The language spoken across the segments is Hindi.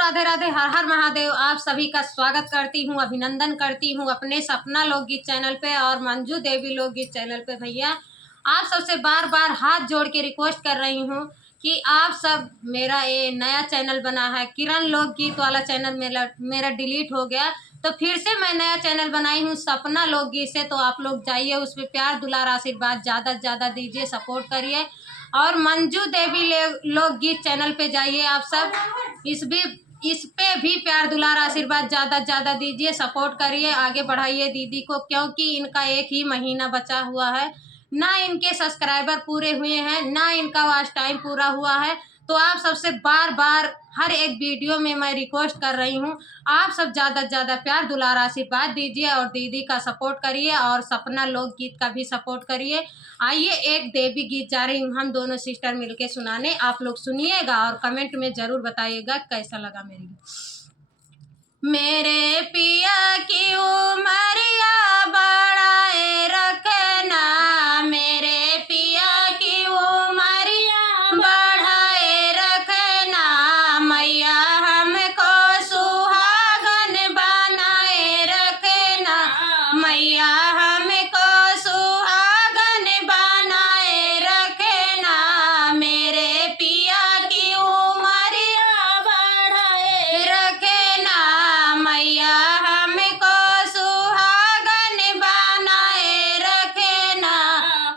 राधे राधे, हर हर महादेव। आप सभी का स्वागत करती हूँ, अभिनंदन करती हूँ अपने सपना लोकगीत चैनल पे और मंजू देवी लोकगीत चैनल पे। भैया आप सबसे बार बार हाथ जोड़ के रिक्वेस्ट कर रही हूँ कि आप सब, मेरा ये नया चैनल बना है, किरण लोकगीत वाला चैनल मेरा डिलीट हो गया, तो फिर से मैं नया चैनल बनाई हूँ सपना लोकगीत से। तो आप लोग जाइए, उस पर प्यार दुलार आशीर्वाद ज़्यादा से ज़्यादा दीजिए, सपोर्ट करिए। और मंजू देवी लोकगीत चैनल पे जाइए आप सब, इस पे भी प्यार दुलार आशीर्वाद ज़्यादा से ज़्यादा दीजिए, सपोर्ट करिए, आगे बढ़ाइए दीदी को, क्योंकि इनका एक ही महीना बचा हुआ है, ना इनके सब्सक्राइबर पूरे हुए हैं, ना इनका वॉच टाइम पूरा हुआ है। तो आप सबसे बार बार हर एक वीडियो में मैं रिक्वेस्ट कर रही हूँ, आप सब ज़्यादा से ज़्यादा प्यार दुलार आशीर्वाद दीजिए और दीदी का सपोर्ट करिए और सपना लोकगीत का भी सपोर्ट करिए। आइए एक देवी गीत जा रही हूँ हम दोनों सिस्टर मिलके सुनाने, आप लोग सुनिएगा और कमेंट में ज़रूर बताइएगा कैसा लगा मेरी। मेरे पिया की उमरिया बढ़ाए रखना, मेरे पिया की उमरिया बढ़ाए रखना, मैया हमको सुहागन बनाए रखना, मैया हमको सुहागन बनाए रखना, मेरे पिया की उमरिया बढ़ाए रखना, मैया हमको सुहागन बनाए रखना।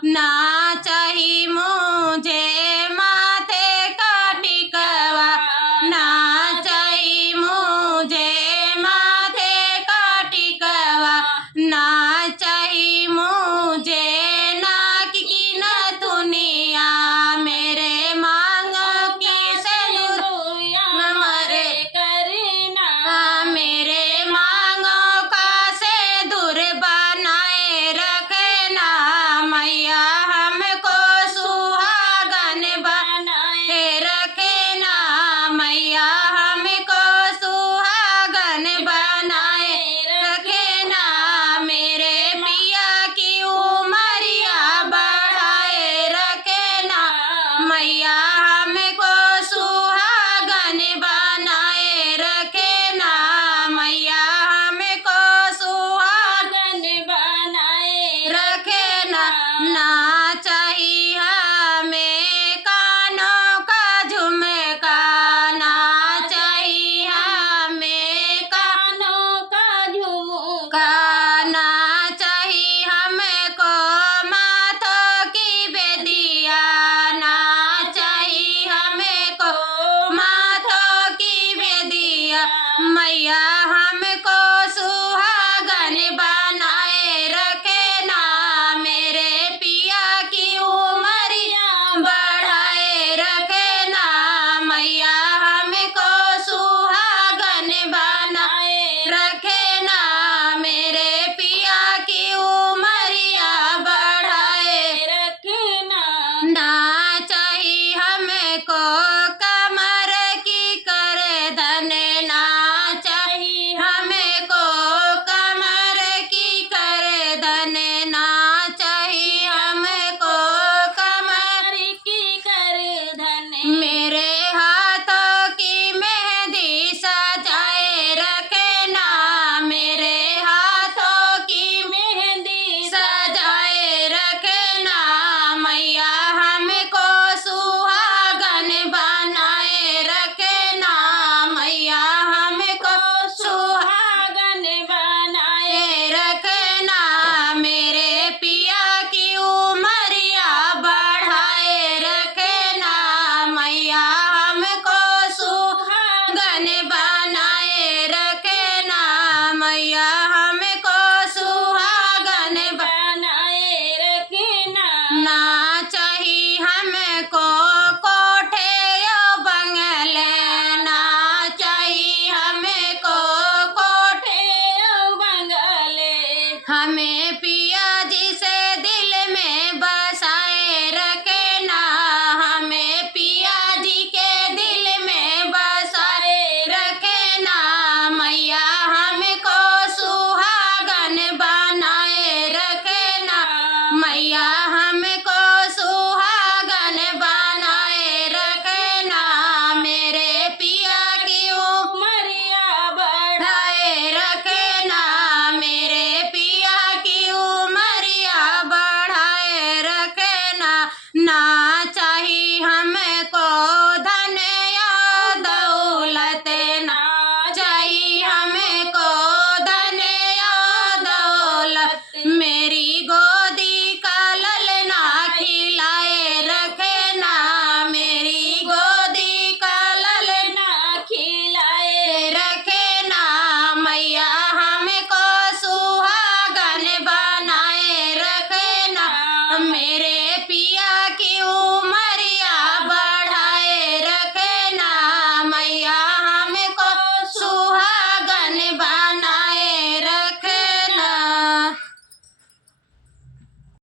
ना चाहिए मुझे माथे का टिकवा, ना चाहिए मुझे माथे का टिकवा, ना चाहिए मुझे नाक की नथुनिया, मेरे मांगों की सिंदूरिया मरे करना, मेरे मांगों का सिंदूर बनाए रखना, मैया हमको सुहागन बनाए रखना, मैया हमको सुहागन बनाए रखना, मेरे पिया की उमरिया बढ़ाए रखना, मैया हमको सुहागन बनाए रखना, मैया हमको सुहागन बनाए रखना। ना चाहिए हमें कानों का झुमका, ना चाहिए हमें कानों का झुमका, ना चाहिए हमको माथों की बेदिया, ना चाहिए हमको माथों की बेदिया, मैया हमको